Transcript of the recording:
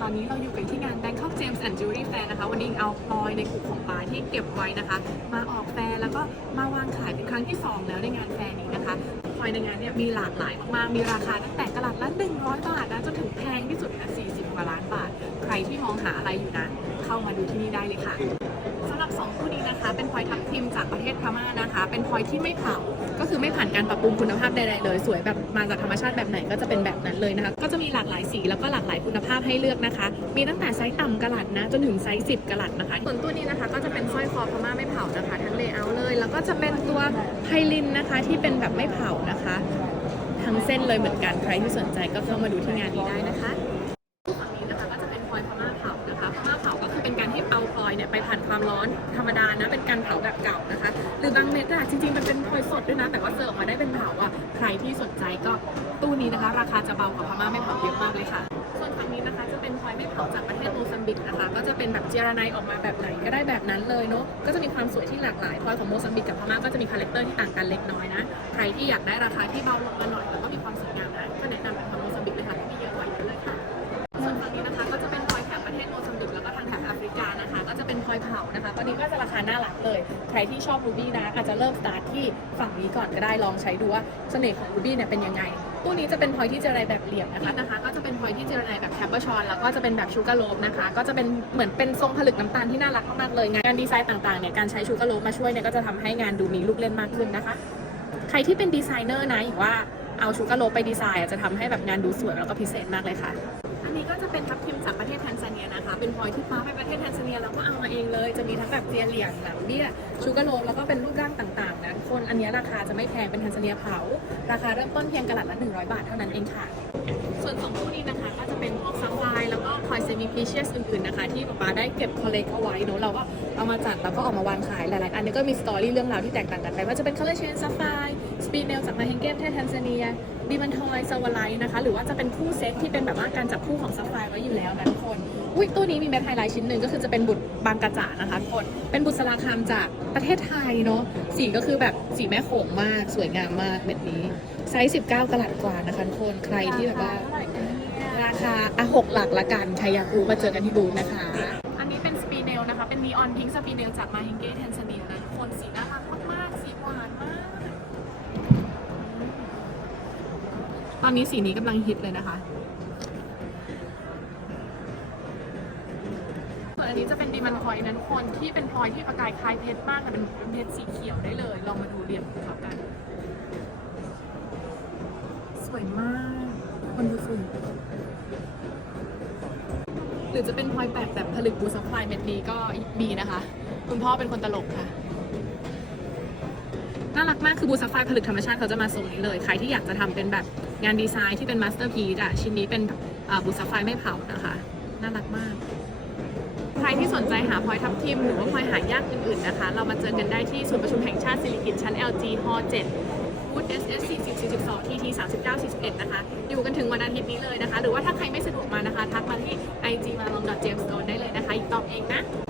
ตอนนี้เราอยู่กันที่งาน Bangkok James and Jewelry Fair นะคะ วันนี้เอาพลอยในกลุ่มของปลาที่เก็บไว้นะคะ มาออกแฟร์แล้วก็มาวางขายเป็นครั้งที่ 2 แล้วในงานแฟร์นี้นะคะพลอยในงานเนี่ยมีหลากหลายมากๆ มีราคาตั้งแต่กระลัดละ 100 บาทนะจนถึงแพงที่สุดนะ40 กว่าล้านบาท ใครที่มองหาอะไรอยู่นะ เข้ามาดูที่นี่ได้เลยค่ะ สำหรับสองคู่นี้นะคะ เป็นพลอยทับทิมจากประเทศพม่านะคะ เป็นพลอยที่ไม่เผาก็คือไม่ผ่านการปรับปรุงคุณภาพใดๆเลย สวยแบบมาจากธรรมชาติแบบไหนก็จะเป็นแบบนั้นเลยนะคะ ก็จะมีหลากหลายสีแล้วก็หลากหลายคุณภาพให้เลือกนะคะ มีตั้งแต่ไซส์ต่ำกะลัดนะจนถึงไซส์10กะลัดนะคะ ส่วนตัวนี้นะคะก็จะเป็นสร้อยคอพม่าไม่เผานะคะ ทั้งเลเยอร์เลย แล้วก็จะเป็นตัวไพลินนะคะที่เป็นแบบไม่เผานะคะ ทั้งเส้นเลยเหมือนกันใครที่สนใจก็เข้ามาดูที่งานนี้ได้นะคะ เนี่ยไปผ่านความร้อนธรรมดานะเป็นการเผาแบบเก่านะคะ หรือบางเม็ดอะจริงๆมันเป็นพลอยสดด้วยนะ แต่ว่าเสิร์ฟออกมาได้เป็นเผาอะใครที่สนใจก็ตู้นี้นะคะ ราคาจะเบากว่าพม่าไม่เผาเยอะมากเลยค่ะ ส่วนฝั่งนี้นะคะจะเป็นพลอยไม่เผาจากประเทศโมซัมบิกนะคะ ก็จะเป็นแบบเจรไนออกมาแบบไหนก็ได้แบบนั้นเลยเนาะก็จะมีความสวยที่หลากหลายพลอยของโมซัมบิกกับพม่าก็จะมีคาแรคเตอร์ที่ต่างกันเล็กน้อยนะใครที่อยากได้ราคาที่เบาลงมาหน่อยแล้ว พลอยเผานะคะตอนนี้ก็จะราคาน่ารักเลย ใครที่ชอบรูบี้นะอาจจะเริ่มสตาร์ทที่ฝั่งนี้ก่อนก็ได้ลองใช้ดูว่าเสน่ห์ของรูบี้เนี่ยเป็นยังไงตู้นี้จะเป็นพลอยที่เจรไนแบบเหลี่ยมนะคะนะคะ ก็จะเป็นพลอยที่เจรไนแบบแคปเปอร์ชอนแล้วก็จะเป็นแบบชูการ์โลบนะคะ ก็จะเป็นเหมือนเป็นทรงผลึกน้ำตาลที่น่ารักมากๆเลยงานดีไซน์ต่างๆเนี่ยการใช้ชูการ์โลบมาช่วยเนี่ยก็จะทำให้งานดูมีลูกเล่นมากขึ้นนะคะ ใครที่เป็นดีไซเนอร์นะอย่างว่าเอาชูการ์โลบไปดีไซน์จะทำให้แบบงานดูสวยแล้วก็พิเศษมากเลยค่ะ อันนี้ก็จะเป็นทับทิมจากประเทศแทนซาเนียนะคะ เป็นพลอยที่ฟ้าไปประเทศแทนซาเนียแล้วก็เอามาเองเลย จะมีทั้งแบบเจียเหลี่ยงหลังเบี้ยชูการ์โลมแล้วก็เป็นรูปร่างต่างๆนะคนอันนี้ราคาจะไม่แพงเป็นแทนซาเนียเผา ราคาเริ่มต้นเพียงกระลัดละ 100 บาทเท่านั้นเองค่ะ ส่วนสองคู่นี้นะคะก็จะเป็นพวกซัฟไฟแล้วก็พลอยเซมิพิเชียสอื่นๆนะคะ ที่ป๊าได้เก็บคอลเลกเอาไว้เนอะเราก็เอามาจัดแล้วก็ออกมาวางขายหลายๆอันนี้ก็มีสตอรี่เรื่องราวที่แตกต่างกันไปว่าจะเป็นคอลเลคชันซัฟไฟ สปีเนลจากมาเฮงเกมแทนซาเนียดีมันทอยซาวไลนะคะหรือว่าจะเป็นคู่เซตที่เป็นแบบว่าการจับคู่ของซัฟไฟไว้อยู่แล้วนะทุกคนอุ้ยตัวนี้มีแมทไฮไลท์ชิ้นหนึ่งก็คือจะเป็นบุตรบางกระจานะคะทุกคนเป็นบุตรสลาคามจากประเทศไทยเนาะสีก็คือแบบสีแม่โขงมากสวยงามมากแบบนี้ไซส์19กะลัดกว่านะคะทุกคนใครที่แบบว่าราคาอะหกหลักละกันใครอยากรู้มาเจอกันที่บูธนะคะ อันนี้เป็นสปีเนลนะคะเป็นนีออนพิงค์สปีเนลจากมาฮิงเกแทนซาเนียนะทุกคนสีน่ารักมากๆ สีหวานมาก ต อนนี้สีนี้กำลังฮิตเลยนะคะส่วนอันนี้จะเป็นดีมันพลอยนะทุกคนที่เป็นพลอยที่ประกายคล้ายเพชรมากแต่เป็นเพชรสีเขียวได้เลย ลองมาดูเรียงของเขากัน สวยมากคนดูสิหรือจะเป็นพลอยแปลกแบบผลึกบูซัฟไฟเม็ดนี้ก็มีนะคะ คุณพ่อเป็นคนตลกค่ะ น่ารักมากคือบูซัฟไฟผลึกธรรมชาติเขาจะมาทรงนี้เลย ใครที่อยากจะทำเป็นแบบงานดีไซน์ที่เป็นมาสเตอร์พีซอะชิ้นนี้เป็นบูซัฟไฟไม่เผานะคะ น่ารักมาก ใครที่สนใจหาพลอยทับทิมหรือว่าพลอยหายากอื่นๆนะคะ เรามาเจอกันได้ที่ศูนย์ประชุมแห่งชาติสิริกิติ์ชั้น LG h 7วูด SS 40 42 TT 39 41 นะคะ อยู่กันถึงวันอาทิตย์นี้เลยนะคะ หรือว่าถ้าใครไม่สะดวกมานะคะ ทักมาที่ IG มาลอง James Stone ได้เลยนะคะ อีกตอบเองนะ